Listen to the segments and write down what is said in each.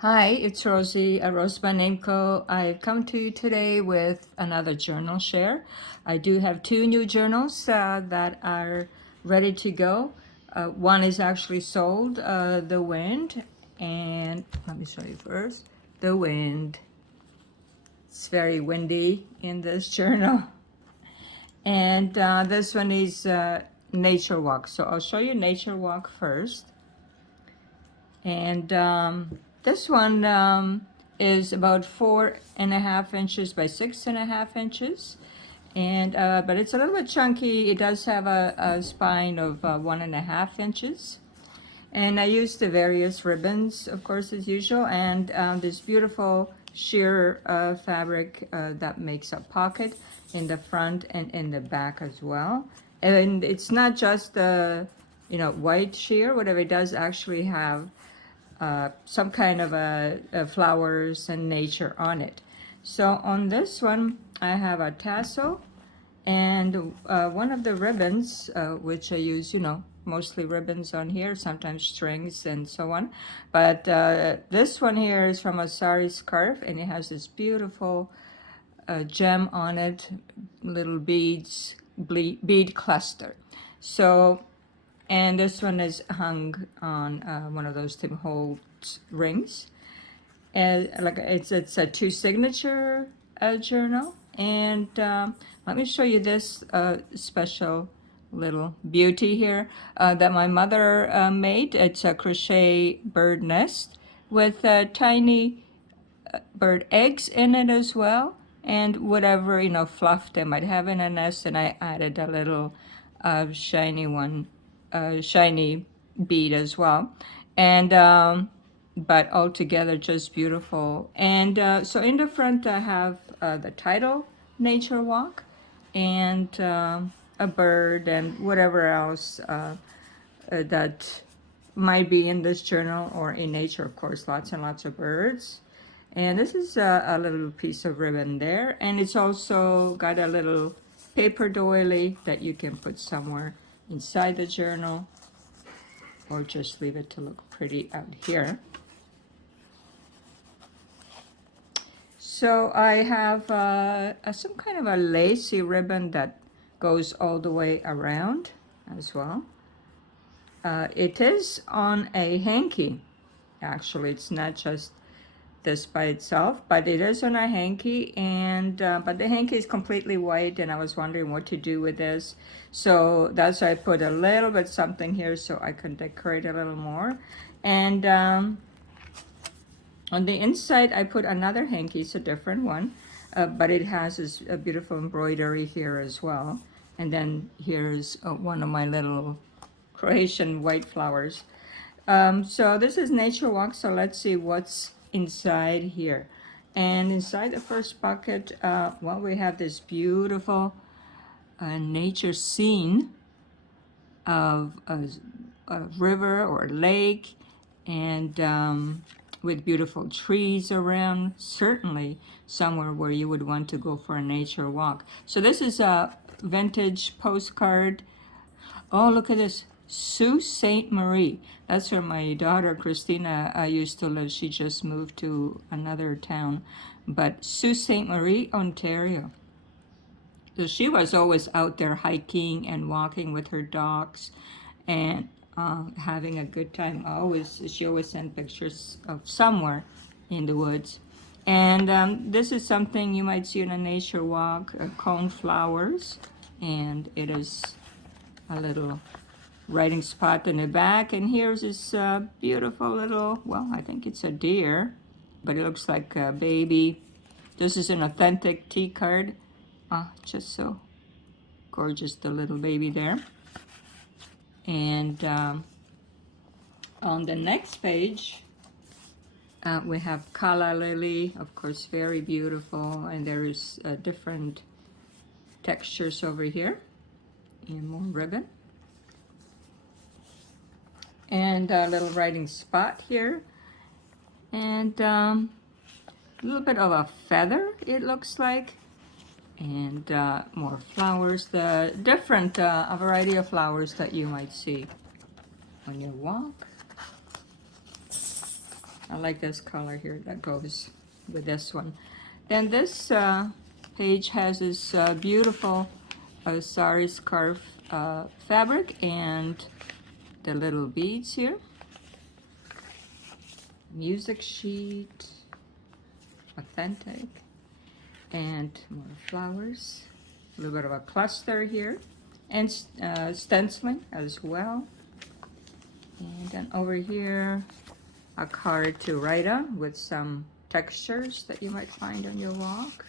Hi, it's Rosie at RoseByNameCo. I've come to you today with another journal share. I do have two new journals that are ready to go. One is actually sold, The Wind, and let me show you first. The Wind. It's very windy in this journal. And this one is Nature Walk. So I'll show you Nature Walk first. And this one is about 4.5 inches by 6.5 inches. And but it's a little bit chunky. It does have a spine of 1.5 inches. And I used the various ribbons, of course, as usual, and this beautiful sheer fabric that makes a pocket in the front and in the back as well. And it's not just white sheer. Whatever, it does actually have some kind of a flowers and nature on it. So on this one, I have a tassel and one of the ribbons, which I use, mostly ribbons on here, sometimes strings and so on. But this one here is from a sari scarf, and it has this beautiful gem on it, little beads, bead cluster. So, and this one is hung on one of those Tim Holtz rings. And like it's a two signature journal. And let me show you this special little beauty here that my mother made. It's a crochet bird nest with tiny bird eggs in it as well, and whatever fluff they might have in a nest. And I added a little shiny bead as well. And but altogether just beautiful. And so in the front I have the title, Nature Walk, and a bird and whatever else that might be in this journal or in nature, of course, lots and lots of birds. And this is a little piece of ribbon there, and it's also got a little paper doily that you can put somewhere inside the journal or just leave it to look pretty out here. So I have some kind of a lacy ribbon that goes all the way around as well. It is on a hanky. Actually, it's not just this by itself, but it is on a hanky, and but the hanky is completely white, and I was wondering what to do with this. So that's why I put a little bit something here so I can decorate a little more. And on the inside, I put another hanky. It's a different one, but it has this beautiful embroidery here as well. And then here's one of my little Croatian white flowers. So this is Nature Walk. So let's see what's inside here. And inside the first bucket, well, we have this beautiful nature scene of a river or lake, and with beautiful trees around, certainly somewhere where you would want to go for a nature walk. So this is a vintage postcard. Oh, look at this. Sault Ste. Marie. That's where my daughter Christina used to live. She just moved to another town. But Sault Ste. Marie, Ontario. So she was always out there hiking and walking with her dogs and having a good time. She always sent pictures of somewhere in the woods. And this is something you might see on a nature walk, cone flowers. And it is a little writing spot in the back. And here's this beautiful little, well, I think it's a deer, but it looks like a baby. This is an authentic tea card. Just so gorgeous, the little baby there. And on the next page, we have Kala Lily, of course, very beautiful. And there is different textures over here and more ribbon. And a little writing spot here. And a little bit of a feather, it looks like. And more flowers, the different, a variety of flowers that you might see on your walk. I like this color here that goes with this one. Then this page has this beautiful sari scarf fabric and the little beads here. Music sheet, authentic, and more flowers. A little bit of a cluster here, and stenciling as well. And then over here, a card to write on with some textures that you might find on your walk.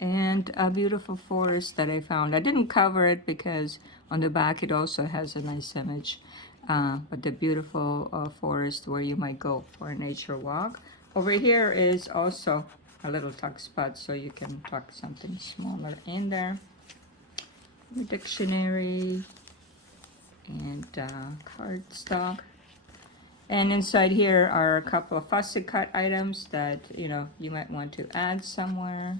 And a beautiful forest that I found. I didn't cover it because on the back it also has a nice image. But the beautiful forest where you might go for a nature walk. Over here is also a little tuck spot so you can tuck something smaller in there. A dictionary and cardstock. And inside here are a couple of fussy cut items that you might want to add somewhere.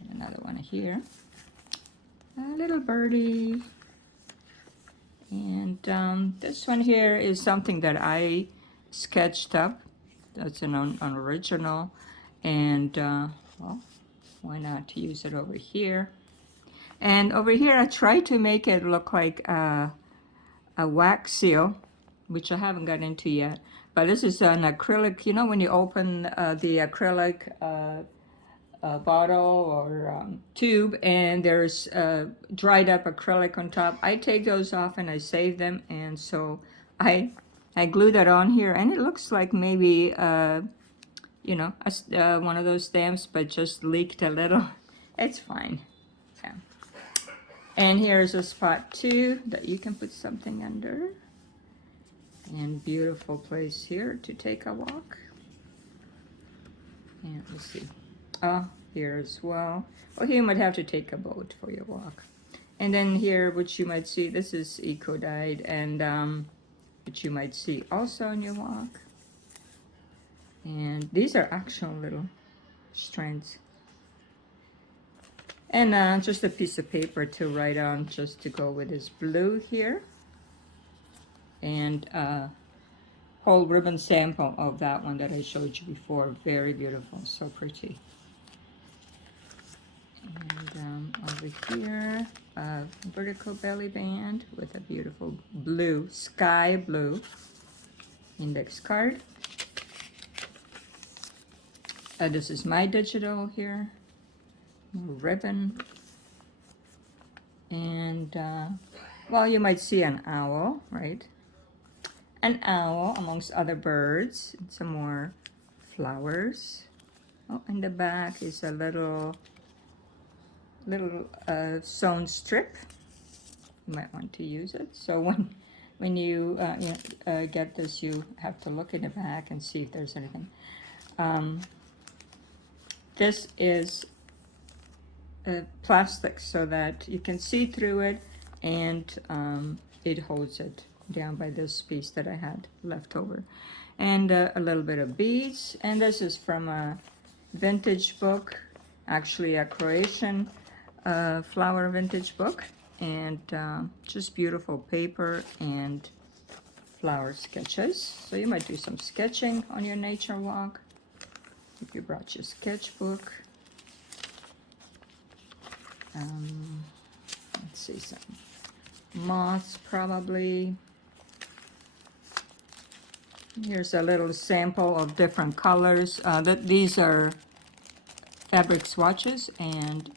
And another one here. A little birdie. And this one here is something that I sketched up. That's an original. And well, why not use it over here? And over here I tried to make it look like a wax seal, which I haven't got into yet. But this is an acrylic, when you open the acrylic bottle or tube and there's dried up acrylic on top. I take those off and I save them, and so I glue that on here, and it looks like maybe one of those stamps, but just leaked a little. It's fine. Yeah. And here's a spot too that you can put something under, and beautiful place here to take a walk. And let's see. Here as well. Well, here you might have to take a boat for your walk. And then here, which you might see, this is eco dyed, and which you might see also on your walk. And these are actual little strands. And just a piece of paper to write on, just to go with this blue here. And whole ribbon sample of that one that I showed you before. Very beautiful, so pretty. And over here, a vertical belly band with a beautiful blue, sky blue index card. This is my digital here, ribbon. And, well, you might see an owl, right? An owl amongst other birds, and some more flowers. Oh, in the back is a little sewn strip. You might want to use it. So when you get this, you have to look in the back and see if there's anything. This is plastic so that you can see through it, and it holds it down by this piece that I had left over. And a little bit of beads. And this is from a vintage book, actually a Croatian flower vintage book, and just beautiful paper and flower sketches. So you might do some sketching on your nature walk if you brought your sketchbook. Let's see, some moths probably. Here's a little sample of different colors. These are fabric swatches, and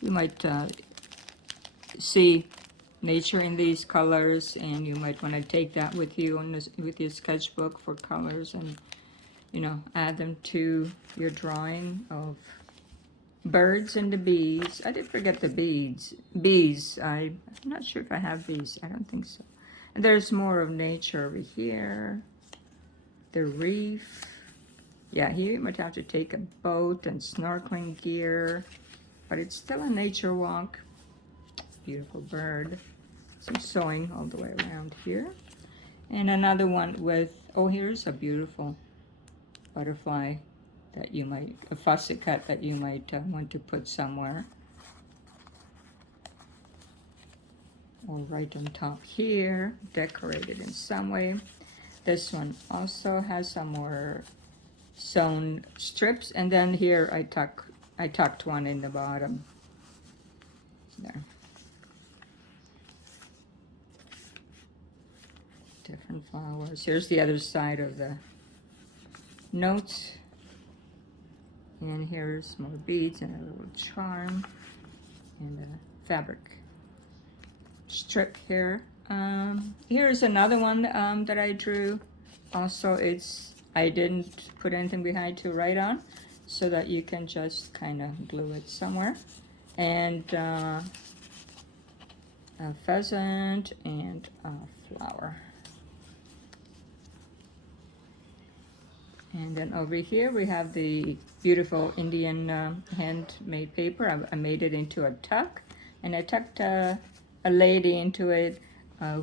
you might see nature in these colors, and you might want to take that with you with your sketchbook for colors, and add them to your drawing of birds and the bees. I did forget the bees. I'm not sure if I have bees. I don't think so. And there's more of nature over here. The reef. Yeah, here you might have to take a boat and snorkeling gear, but it's still a nature walk. Beautiful bird. Some sewing all the way around here. And another one with, here's a beautiful butterfly that you might, a fussy cut that you might want to put somewhere. Or right on top here, decorated in some way. This one also has some more sewn strips, and then here I tucked one in the bottom. There. Different flowers. Here's the other side of the notes. And here's more beads and a little charm and a fabric strip here. Here's another one that I drew. Also, I didn't put anything behind to write on, so that you can just kind of glue it somewhere. And a pheasant and a flower. And then over here we have the beautiful Indian handmade paper. I made it into a tuck, and I tucked a lady into it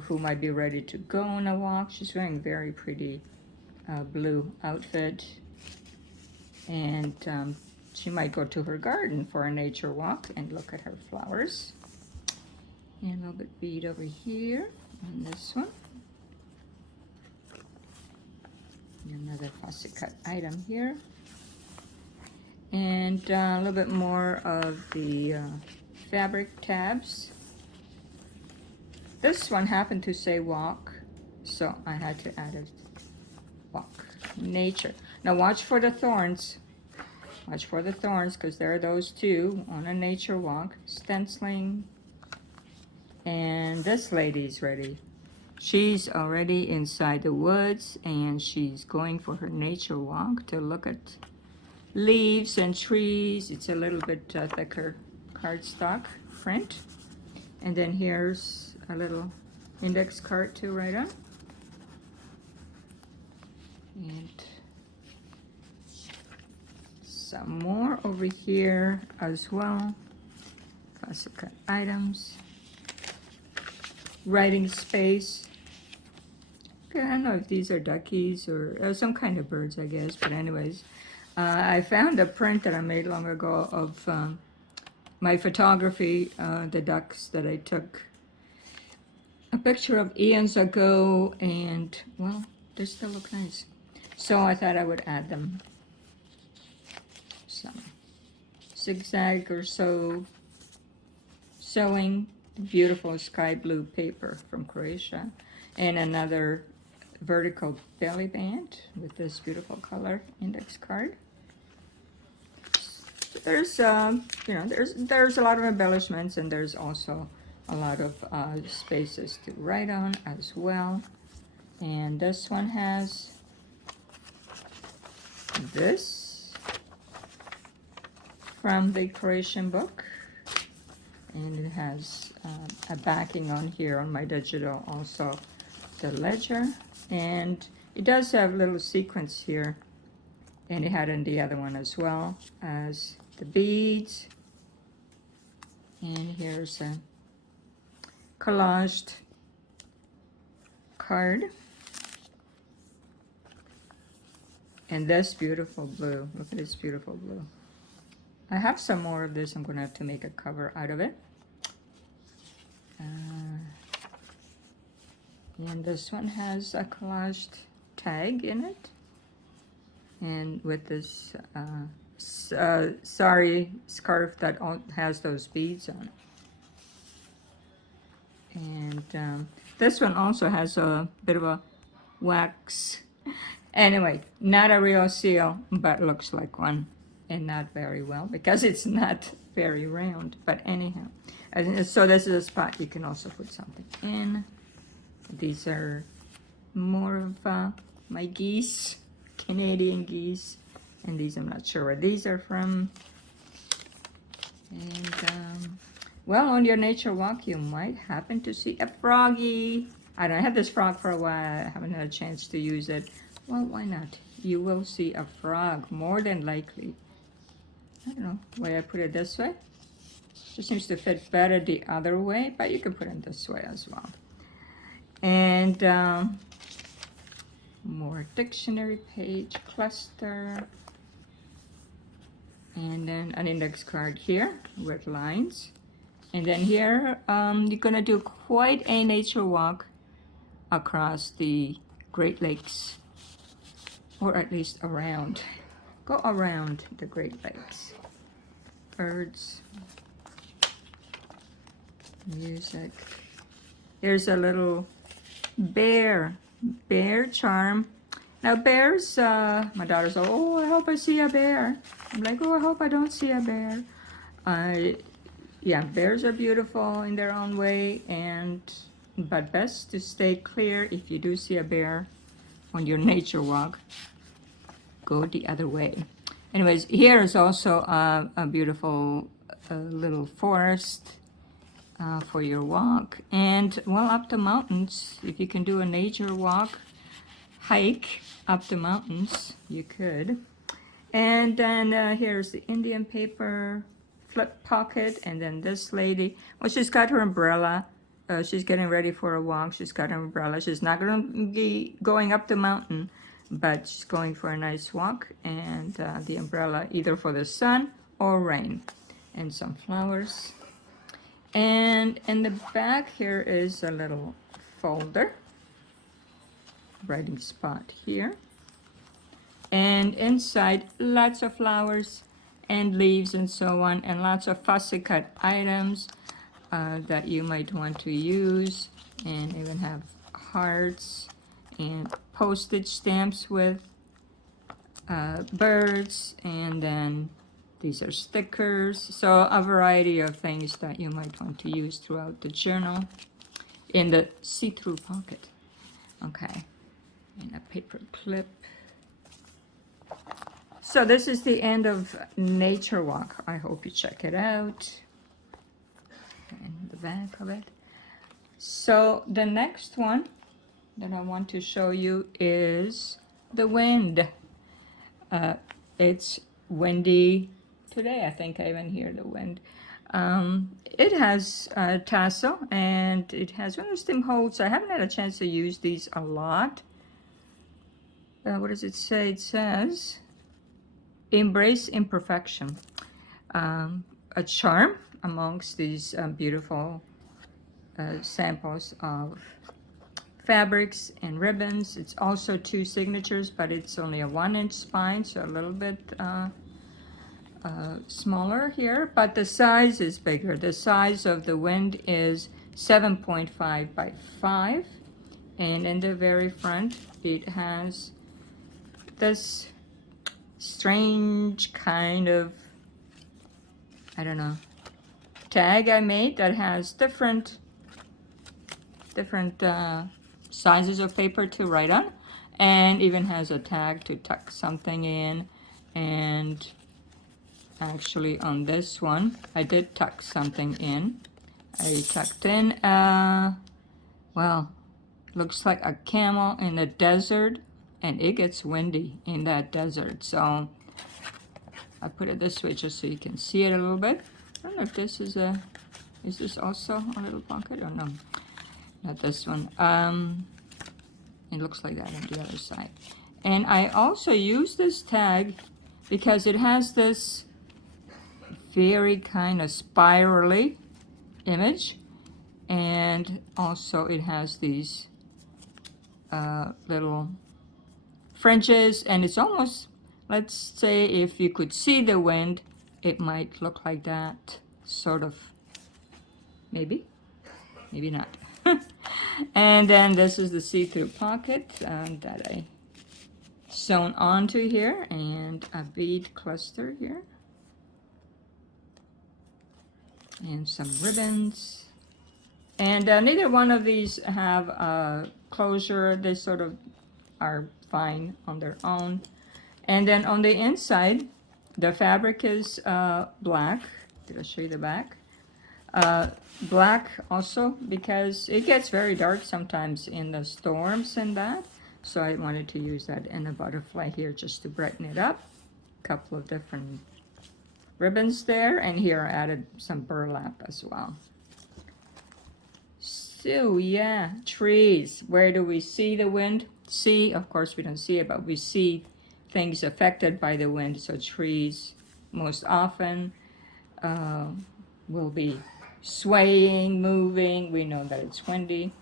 who might be ready to go on a walk. She's wearing a very pretty blue outfit, and she might go to her garden for a nature walk and look at her flowers. And a little bit bead over here on this one. Another fussy cut item here, and a little bit more of the fabric tabs. This one happened to say walk, so I had to add it. Walk, nature. Now watch for the thorns. Watch for the thorns, because there are those two on a nature walk. Stenciling, and this lady's ready. She's already inside the woods, and she's going for her nature walk to look at leaves and trees. It's a little bit thicker cardstock print. And then here's a little index card to write on. And some more over here as well. Classic cut items. Writing space. Okay, I don't know if these are duckies or some kind of birds, I guess. But anyways, I found a print that I made long ago of my photography, the ducks that I took a picture of eons ago, and well, they still look nice. So I thought I would add them. Some zigzag or so sewing. Beautiful sky blue paper from Croatia, and another vertical belly band with this beautiful color index card. There's there's a lot of embellishments, and there's also a lot of spaces to write on as well. And this one has this from the Croatian book. And it has a backing on here on my digital, also the ledger. And it does have little sequins here. And it had in the other one as well as the beads. And here's a collaged card. And this beautiful blue. Look at this beautiful blue. I have some more of this. I'm going to have to make a cover out of it. And this one has a collaged tag in it. And with this sari scarf that has those beads on it. And this one also has a bit of a wax. Anyway, not a real seal, but looks like one. And not very well, because it's not very round. But anyhow, so this is a spot you can also put something in. These are more of my geese, Canadian geese. And these, I'm not sure where these are from. And, well, on your nature walk, you might happen to see a froggy. I don't have this frog for a while. I haven't had a chance to use it. Well, why not? You will see a frog, more than likely. I don't know why I put it this way. Just seems to fit better the other way, but you can put it this way as well. And more dictionary page cluster. And then an index card here with lines. And then here, you're gonna do quite a nature walk across the Great Lakes, or at least around. Go around the Great Lakes. Birds, music. There's a little bear charm. Now bears, my daughter's like, oh, I hope I see a bear. I'm like, oh, I hope I don't see a bear. Yeah, bears are beautiful in their own way, but best to stay clear. If you do see a bear on your nature walk, go the other way. Anyways, here is also a beautiful little forest for your walk. And well, up the mountains, if you can do a nature walk, hike up the mountains, you could. And then here's the Indian paper flip pocket, and then this lady, well, she's got her umbrella. She's getting ready for a walk. She's got her umbrella. She's not going to be going up the mountain, but she's going for a nice walk, and the umbrella either for the sun or rain, and some flowers. And in the back here is a little folder, writing spot here. And inside, lots of flowers and leaves and so on, and lots of fussy cut items that you might want to use, and even have hearts and postage stamps with birds, and then these are stickers. So a variety of things that you might want to use throughout the journal in the see-through pocket. Okay, and a paper clip. So this is the end of Nature Walk. I hope you check it out. And the back of it. So the next one that I want to show you is the wind. It's windy today. I think I even hear the wind. It has a tassel, and it has one of those stem holds. I haven't had a chance to use these a lot. What does it say? It says, embrace imperfection. A charm amongst these beautiful samples of fabrics and ribbons. It's also 2 signatures, but it's only a 1-inch spine, so a little bit smaller here, but the size is bigger. The size of the wind is 7.5 by 5, and in the very front it has this strange kind of, I don't know, tag I made that has different sizes of paper to write on, and even has a tag to tuck something in. And actually on this one I did tuck something in. I tucked in well, looks like a camel in the desert, and it gets windy in that desert, so I put it this way just so you can see it a little bit. I don't know if this is this also a little pocket or no? Not this one. It looks like that on the other side. And I also use this tag because it has this very kind of spirally image, and also it has these little fringes, and it's almost, let's say if you could see the wind, it might look like that, sort of, maybe not. And then this is the see-through pocket that I sewn onto here, and a bead cluster here, and some ribbons. And neither one of these have a closure. They sort of are fine on their own. And then on the inside, the fabric is black. Did I show you the back? Black also, because it gets very dark sometimes in the storms and that. So I wanted to use that in a butterfly here just to brighten it up. A couple of different ribbons there, and here I added some burlap as well. So yeah, trees. Where do we see the wind? See, of course we don't see it, but we see things affected by the wind. So trees most often will be swaying, moving. We know that it's windy.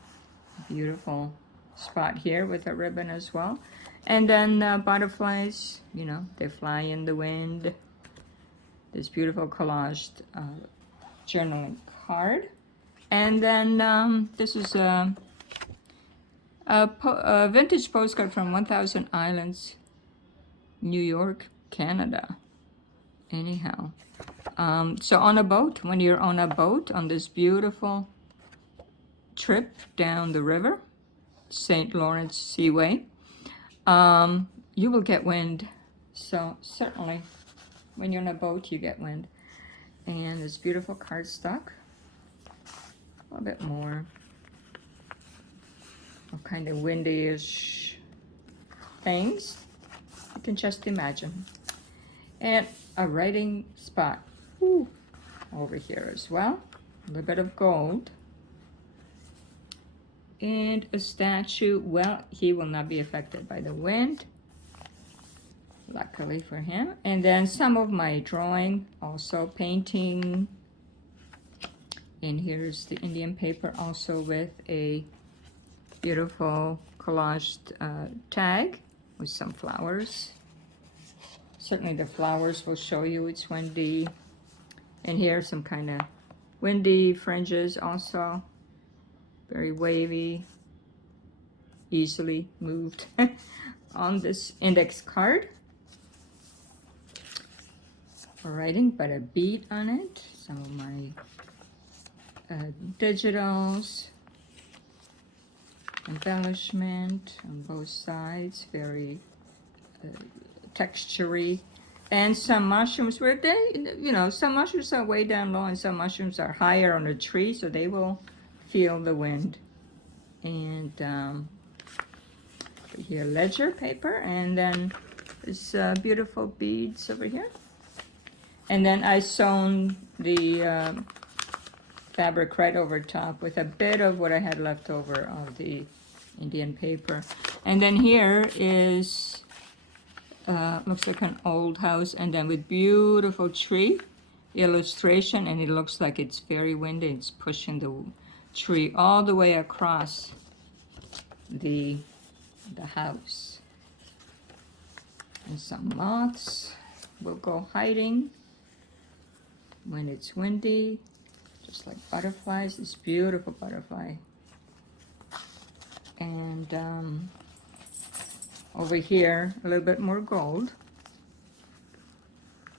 Beautiful spot here with a ribbon as well. And then butterflies, you know, they fly in the wind. This beautiful collaged journaling card. And then this is a vintage postcard from 1000 Islands, New York, Canada. Anyhow, so on a boat, when you're on a boat on this beautiful trip down the river, St. Lawrence Seaway, you will get wind. So certainly when you're on a boat, you get wind. And this beautiful cardstock, a little bit more of kind of windy-ish things. You can just imagine. And a writing spot over here as well. A little bit of gold. And a statue. Well, he will not be affected by the wind, luckily for him. And then some of my drawing, also painting. And here's the Indian paper, also with a beautiful collaged tag with some flowers. Certainly the flowers will show you it's windy. And here some kind of windy fringes also. Very wavy, easily moved on this index card. For writing, but a bead on it. Some of my digitals. Embellishment on both sides. Very textury. And some mushrooms where they, you know, some mushrooms are way down low and some mushrooms are higher on the tree, so they will feel the wind. And here, ledger paper, and then this beautiful beads over here. And then I sewn the fabric right over top with a bit of what I had left over of the Indian paper. And then here is looks like an old house, and then with beautiful tree illustration, and it looks like it's very windy. It's pushing the tree all the way across the house. And some moths will go hiding when it's windy, just like butterflies. This beautiful butterfly. And over here, a little bit more gold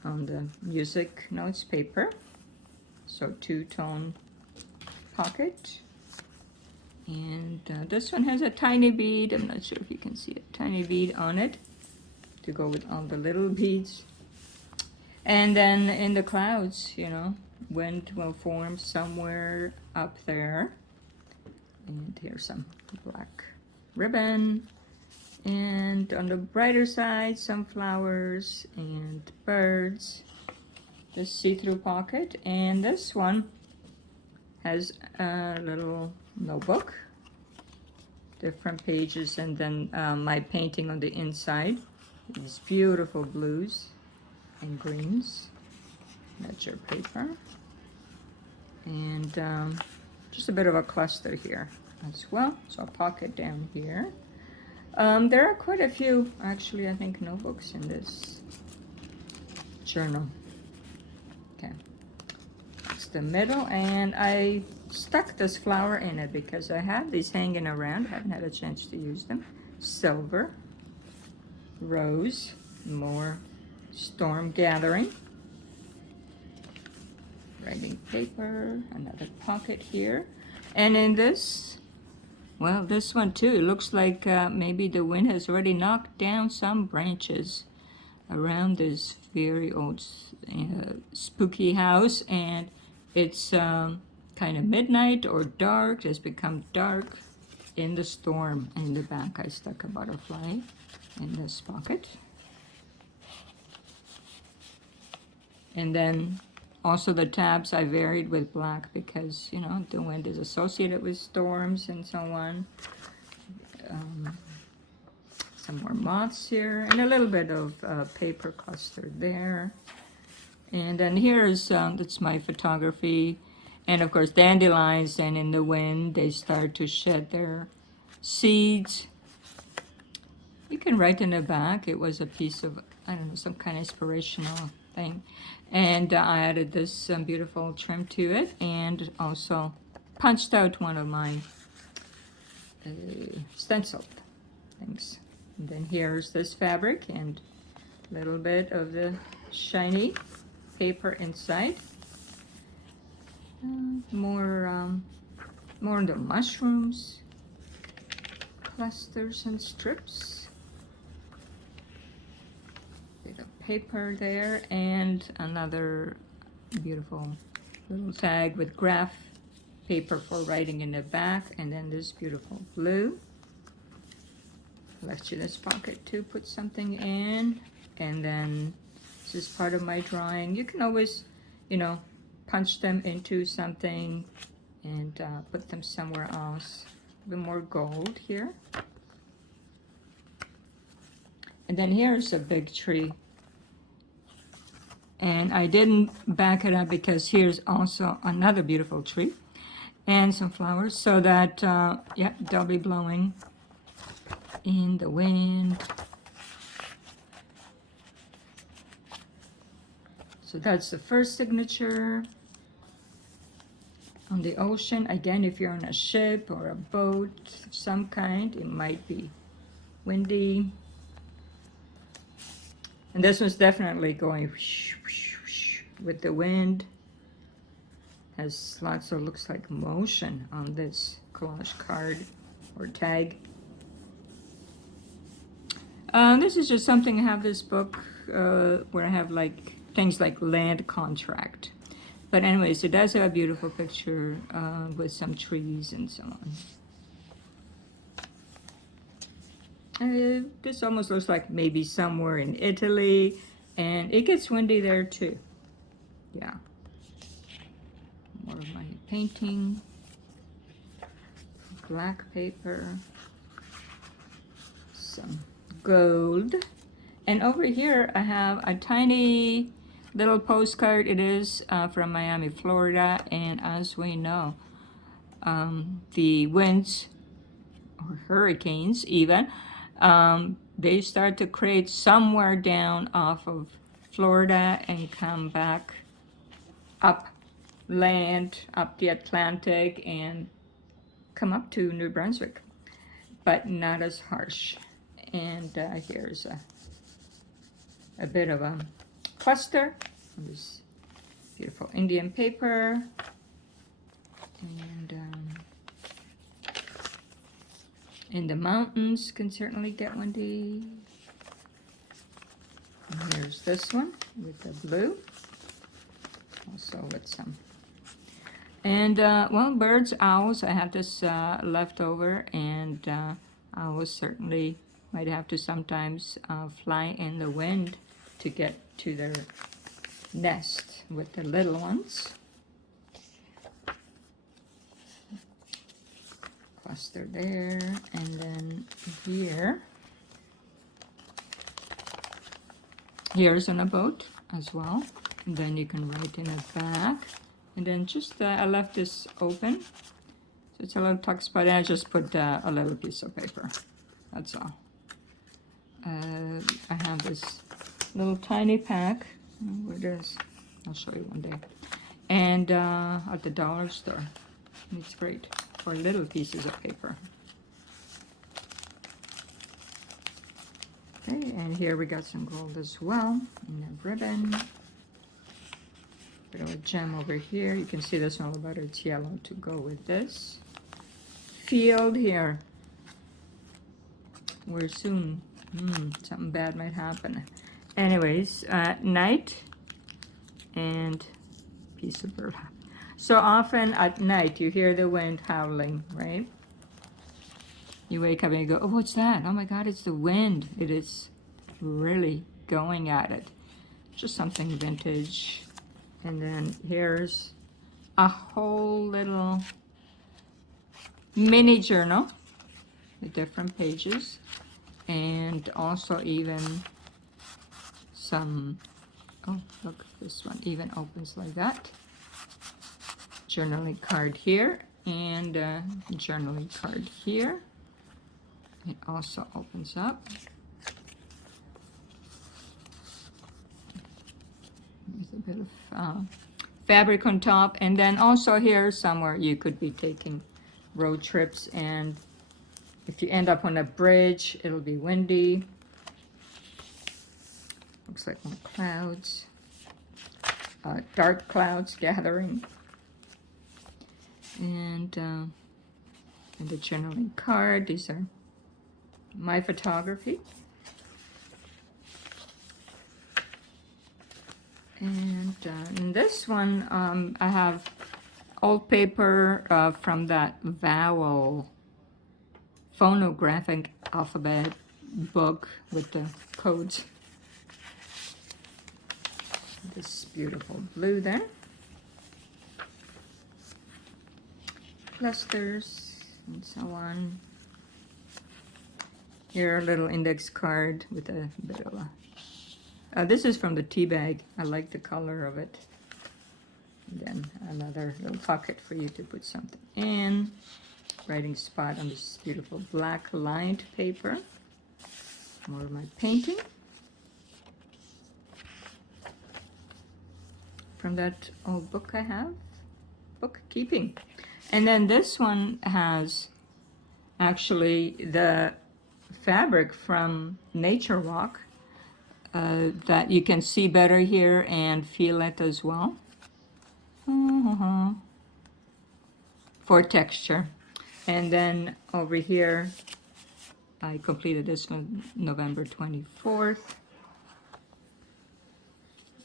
on the music notes paper. So two-tone pocket. And this one has a tiny bead. I'm not sure if you can see it. Tiny bead on it to go with all the little beads. And then in the clouds, you know, wind will form somewhere up there. And here's some black ribbon. And on the brighter side, some flowers and birds. This see-through pocket. And this one has a little notebook, different pages, and then my painting on the inside. These beautiful blues and greens. Ledger paper. And just a bit of a cluster here as well. So a pocket down here. There are quite a few, actually, I think, notebooks in this journal. Okay. That's the middle, and I stuck this flower in it because I have these hanging around. Haven't had a chance to use them. Silver, rose, more storm gathering. Writing paper, another pocket here. And in this, well, this one too, it looks like maybe the wind has already knocked down some branches around this very old spooky house, and it's kind of midnight or dark. It's become dark in the storm. In the back, I stuck a butterfly in this pocket. And then also the tabs I varied with black because, you know, the wind is associated with storms and so on. Some more moths here and a little bit of paper cluster there. And then here's, that's my photography. And of course dandelions, and in the wind they start to shed their seeds. You can write in the back. It was a piece of, I don't know, some kind of inspirational thing. And I added this beautiful trim to it, and also punched out one of my stencil things. And then here's this fabric and a little bit of the shiny paper inside. More of the mushrooms, clusters and strips. Bit of paper there, and another beautiful little tag with graph paper for writing in the back, and then this beautiful blue. Left you this pocket to put something in, and then this is part of my drawing. You can always, you know, punch them into something and put them somewhere else. A bit more gold here. And then here's a big tree. And I didn't back it up because here's also another beautiful tree and some flowers, so that, yeah, they'll be blowing in the wind. So that's the first signature. On the ocean, again, if you're on a ship or a boat of some kind, it might be windy. And this one's definitely going whoosh, whoosh, whoosh with the wind. Has lots of, looks like, motion on this collage card or tag. This is just something, I have this book where I have like things like land contract. But anyways, it does have a beautiful picture with some trees and so on. This almost looks like maybe somewhere in Italy, and it gets windy there too. Yeah. More of my painting. Black paper. Some gold. And over here I have a tiny little postcard. It is from Miami, Florida, and as we know, the winds or hurricanes even, they start to create somewhere down off of Florida and come back up land, up the Atlantic, and come up to New Brunswick, but not as harsh. And here's a bit of a cluster. This beautiful Indian paper, and in the mountains can certainly get windy. And here's this one with the blue, also with some. And well, birds, owls, I have this left over, and owls certainly might have to sometimes fly in the wind to get to their nest with the little ones. Cluster there, and then here's on a boat as well, and then you can write in the back. And then just I left this open, so it's a little tuck spot, and I just put a little piece of paper, that's all. I have this little tiny pack, where it is, I'll show you one day, and at the dollar store. It's great for little pieces of paper. Okay, and here we got some gold as well in a ribbon. Bit of a gem over here. You can see this one about it's yellow to go with this. Field here, where soon something bad might happen. Anyways, night and piece of bird. So often at night you hear the wind howling, right? You wake up and you go, oh, what's that? Oh my God, it's the wind. It is really going at it. Just something vintage. And then here's a whole little mini journal with different pages, and also even some, oh look, this one even opens like that. Journaling card here, and journaling card here. It also opens up with a bit of fabric on top, and then also here somewhere you could be taking road trips, and if you end up on a bridge, it'll be windy. Looks like more clouds, dark clouds gathering, and the journaling card. These are my photography. And in this one, I have old paper from that vowel phonographic alphabet book with the codes. This beautiful blue there. Clusters and so on. Here, a little index card with a bit of a this is from the tea bag. I like the color of it. And then another little pocket for you to put something in. Writing spot on this beautiful black lined paper. More of my painting. From that old book I have. Bookkeeping. And then this one has actually the fabric from Nature Walk. That you can see better here and feel it as well. For texture. And then over here, I completed this one November 24th.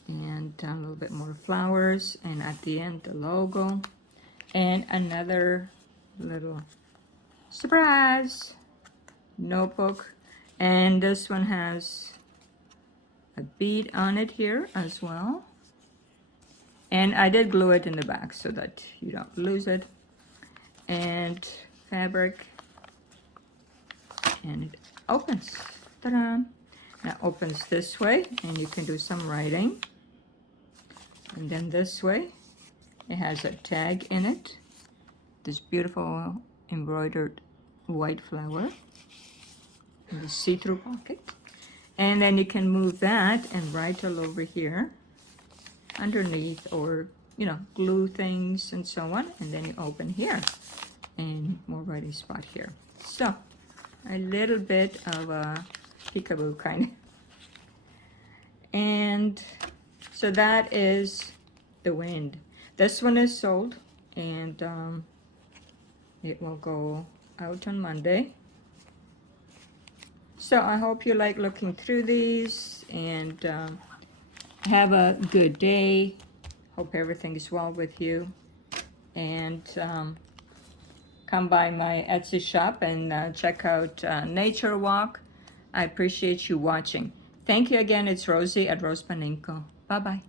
And a little bit more flowers. And at the end, the logo. And another little surprise notebook. And this one has a bead on it here as well, and I did glue it in the back so that you don't lose it. And fabric, and it opens. Ta-da! Now opens this way, and you can do some writing. And then this way, it has a tag in it. This beautiful embroidered white flower in the see-through pocket. And then you can move that and write all over here underneath, or, you know, glue things and so on. And then you open here and more writing spot here. So a little bit of a peekaboo kind of. And so that is the wind. This one is sold, and it will go out on Monday. So I hope you like looking through these, and have a good day. Hope everything is well with you. And come by my Etsy shop and check out Nature Walk. I appreciate you watching. Thank you again. It's Rosie at RoseByNameCo. Bye-bye.